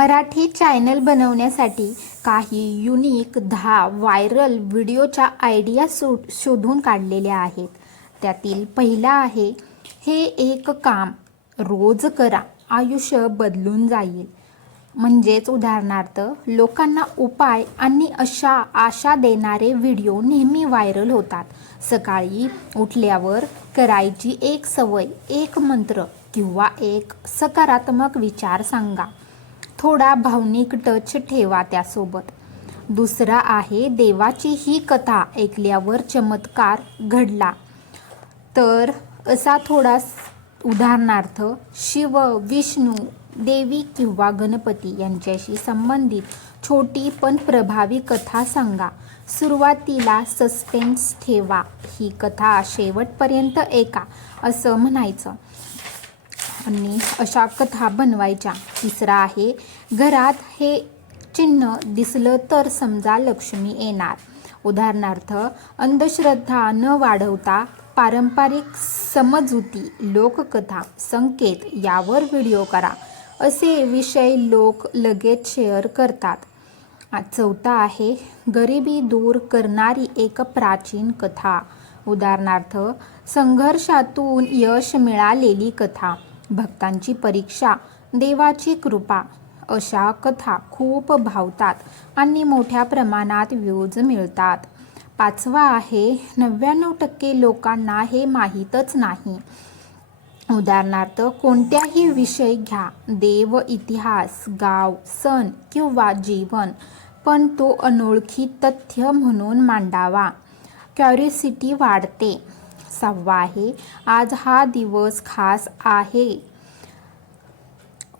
Marathi channel बनवण्यासाठी काही unique 10 viral व्हिडिओच्या आयडिया शोधून काढलेल्या आहेत. त्यातील पहिला आहे, हे एक काम रोज करा, आयुष्य बदलून जाईल. म्हणजेच उदाहरणार्थ, लोकांना उपाय आणि आशा देणारे व्हिडिओ नेहमी व्हायरल होतात. सकाळी उठल्यावर करायची एक सवय, एक मंत्र किंवा एक सकारात्मक विचार सांगा. थोडा भावनिक टच ठेवा त्यासोबत. दुसरा आहे, देवाची ही कथा ऐकल्यावर चमत्कार घडला तर असा थोडा उदाहरणार्थ, शिव, विष्णू, देवी किंवा गणपती यांच्याशी संबंधित छोटी पण प्रभावी कथा सांगा. सुरुवातीला सस्पेन्स ठेवा, ही कथा शेवटपर्यंत ऐका असं म्हणायचं आणि अशा कथा बनवायच्या. तिसरा आहे, घरात हे चिन्ह दिसलं तर समजा लक्ष्मी येणार. उदाहरणार्थ, अंधश्रद्धा न वाढवता पारंपरिक समजुती, लोककथा, संकेत यावर व्हिडिओ करा. असे विषय लोक लगेच शेअर करतात. चौथा आहे, गरिबी दूर करणारी एक प्राचीन कथा. उदाहरणार्थ, संघर्षातून यश मिळालेली कथा, भक्तांची परीक्षा, देवाची कृपा. अशा कथा खूप भावतात आणि मोठ्या प्रमाणात व्ह्यूज मिळतात. पाचवा आहे, 99% लोकांना हे माहीतच नाही. उदाहरणार्थ, कोणत्याही विषय घ्या, देव, इतिहास, गाव, सण किंवा जीवन, पण तो अनोळखी तथ्य म्हणून मांडावा. क्युरिओसिटी वाढते. सहावा आहे, आज हा दिवस खास आहे.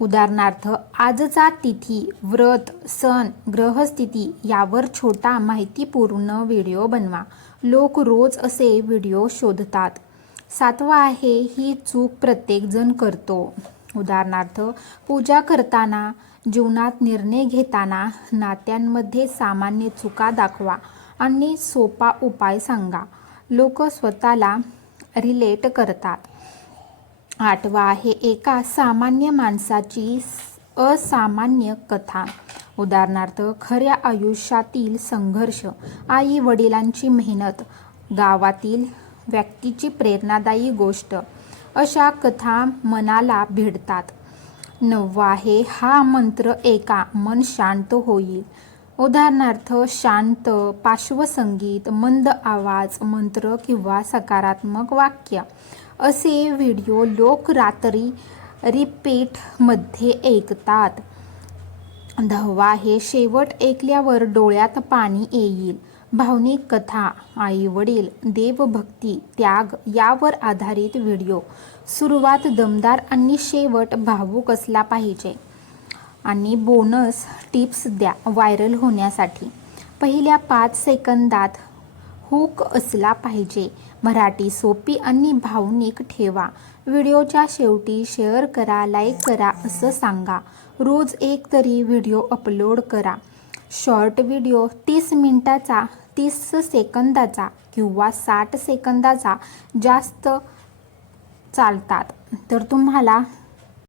उदाहरणार्थ, आजचा तिथी, व्रत, सण, ग्रहस्थिती यावर छोटा माहितीपूर्ण व्हिडिओ बनवा. लोक रोज असे व्हिडिओ शोधतात. सातवा आहे, ही चूक प्रत्येकजण करतो. उदाहरणार्थ, पूजा करताना, जीवनात निर्णय घेताना, नात्यांमध्ये सामान्य चुका दाखवा आणि सोपा उपाय सांगा. लोक स्वतःला रिलेट करतात. आठवा आहे, एका सामान्य माणसाची असामान्य कथा. उदाहरणार्थ, खऱ्या आयुष्यातील संघर्ष, आई वडिलांची मेहनत, गावातील व्यक्तीची प्रेरणादायी गोष्ट. अशा कथा मनाला भिडतात. नववा आहे, हा मंत्र ऐका, मन शांत होईल. उदाहरणार्थ, शांत पार्श्वसंगीत, मंद आवाज, मंत्र किंवा सकारात्मक वाक्य. असे व्हिडिओ लोक रात्री रिपीटमध्ये ऐकतात. 10वा आहे, शेवट ऐकल्यावर डोळ्यात पाणी येईल. भावनिक कथा, आई वडील, देवभक्ती, त्याग यावर आधारित व्हिडिओ. सुरुवात दमदार आणि शेवट भावूक असला पाहिजे. आणि बोनस टिप्स द्या व्हायरल होण्यासाठी. पहिल्या 5 सेकंदात हुक असला पाहिजे. मराठी सोपी आणि भावनिक ठेवा. व्हिडिओच्या शेवटी शेअर करा, लाईक करा असं सांगा. रोज एक तरी व्हिडिओ अपलोड करा. शॉर्ट व्हिडिओ 30 मिनिटाचा, 30 सेकंदाचा किंवा 60 सेकंदाचा जास्त चालतात. तर तुम्हाला